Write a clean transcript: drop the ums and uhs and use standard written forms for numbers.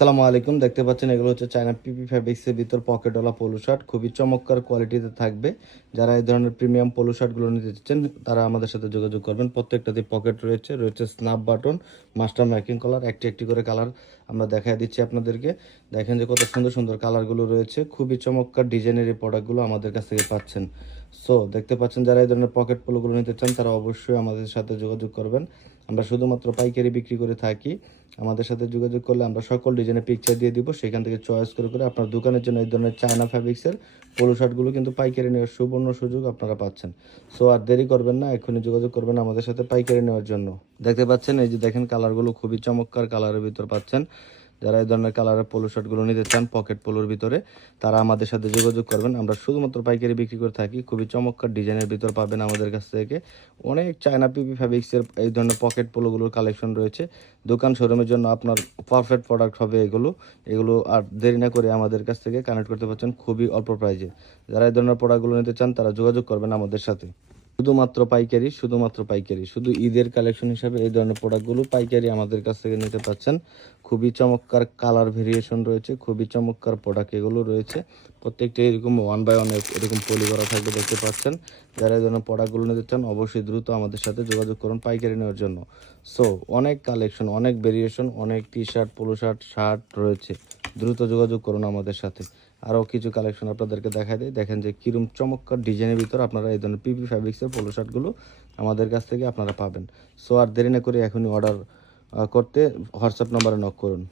আসসালামু আলাইকুম। দেখতে পাচ্ছেন এগুলো হচ্ছে চায়না পিপি ফ্যাব্রিক্সের ভিতর পকেটওয়ালা পোলো শার্ট, খুবই চমৎকার কোয়ালিটিতে থাকবে। যারা এই ধরনের প্রিমিয়াম পোলো শার্টগুলো নিতে চাচ্ছেন তারা আমাদের সাথে যোগাযোগ করবেন। প্রত্যেকটাতে পকেট রয়েছে স্ন্যাপ বাটন, মাস্টার ম্যাকিং কলার, একটি একটি করে কালার আমরা দেখাই দিচ্ছি আপনাদেরকে। দেখেন যে কত সুন্দর সুন্দর কালারগুলো রয়েছে, খুবই চমৎকার ডিজাইনের এই প্রোডাক্টগুলো আমাদের কাছ থেকে পাচ্ছেন। সো দেখতে পাচ্ছেন যারা এই ধরনের পকেট পোলোগুলো নিতে চান তারা অবশ্যই আমাদের সাথে যোগাযোগ করবেন। আমরা শুধুমাত্র পাইকারি বিক্রি করে থাকি। আমাদের সাথে যোগাযোগ করলে আমরা সকল ডিজাইনের পিকচার দিয়ে দিব, সেখান থেকে চয়েস করে করে আপনার দোকানের জন্য এই ধরনের চায়না ফ্যাব্রিক্সের পোলো শার্টগুলো কিন্তু পাইকারি নেওয়ার সুবর্ণ সুযোগ আপনারা পাচ্ছেন। সো আর দেরি করবেন না, এখনই যোগাযোগ করবেন আমাদের সাথে পাইকারি নেওয়ার জন্য। দেখতে পাচ্ছেন এই যে দেখেন কালারগুলো খুবই চমৎকার কালারের ভিতর পাচ্ছেন। যারা এই ধরনের কালারের পোলো শার্টগুলো নিতে চান পকেট পোলোর ভিতরে তারা আমাদের সাথে যোগাযোগ করবেন। আমরা শুধুমাত্র পাইকারি বিক্রি করে থাকি, খুবই চমৎকার ডিজাইনের ভিতর পাবেন আমাদের কাছ থেকে। অনেক চায়না পিপি ফ্যাব্রিক্সের এই ধরনের পকেট পোলোগুলোর কালেকশন রয়েছে। দোকান শোরুমের জন্য আপনার পারফেক্ট প্রোডাক্ট হবে এগুলো আর দেরি না করে আমাদের কাছ থেকে কানেক্ট করতে পারছেন খুবই অল্প প্রাইজে। যারা এই ধরনের প্রোডাক্টগুলো নিতে চান তারা যোগাযোগ করবেন আমাদের সাথে। শুধুমাত্র পাইকারি, শুধু ঈদের কালেকশন হিসাবে এই ধরনের প্রোডাক্টগুলো পাইকারি আমাদের কাছ থেকে নিতে পাচ্ছেন। খুবই চমৎকার কালার ভেরিয়েশন রয়েছে, খুবই চমৎকার প্রোডাক্ট এগুলো রয়েছে। প্রত্যেকটা এরকম 1 বাই 1 এরকম পলি করা থাকবে দেখতে পাচ্ছেন। যারা এই ধরনের প্রোডাক্টগুলো নিতে চান অবশ্যই দ্রুত আমাদের সাথে যোগাযোগ করুন পাইকারি নেওয়ার জন্য। সো অনেক কালেকশন, অনেক ভেরিয়েশন, অনেক T shirt, polo shirt, shirt রয়েছে। দ্রুত যোগাযোগ করুন আমাদের সাথে। আরও কিছু কালেকশন আপনাদেরকে দেখাই দেয়। দেখেন যে কিরম চমৎকার ডিজাইনের ভিতর আপনারা এই ধরনের পিপি ফ্যাব্রিক্সের পোলো শার্টগুলো আমাদের কাছ থেকে আপনারা পাবেন। সো আর দেরি না করে এখনই অর্ডার করতে হোয়াটসঅ্যাপ নাম্বারে নক করুন।